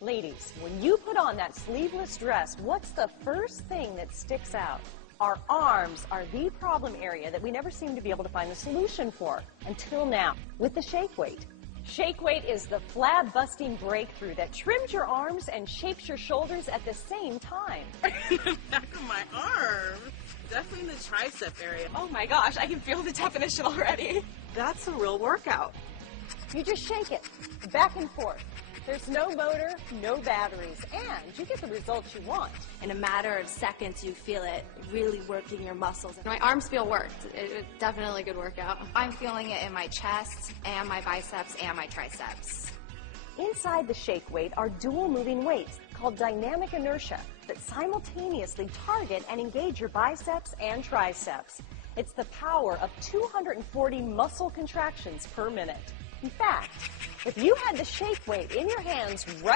Ladies, when you put on that sleeveless dress, what's the first thing that sticks out? Our arms are the problem area that we never seem to be able to find the solution for, until now, with the Shake Weight. Shake Weight is the flab-busting breakthrough that trims your arms and shapes your shoulders at the same time. Back of my arm. Definitely in the tricep area. Oh my gosh, I can feel the definition already. That's a real workout. You just shake it, back and forth. There's no motor, no batteries, and you get the results you want. In a matter of seconds, you feel it really working your muscles. My arms feel worked. It's definitely a good workout. I'm feeling it in my chest and my biceps and my triceps. Inside the Shake Weight are dual moving weights called dynamic inertia that simultaneously target and engage your biceps and triceps. It's the power of 240 muscle contractions per minute. In fact, if you had the Shake Weight in your hands right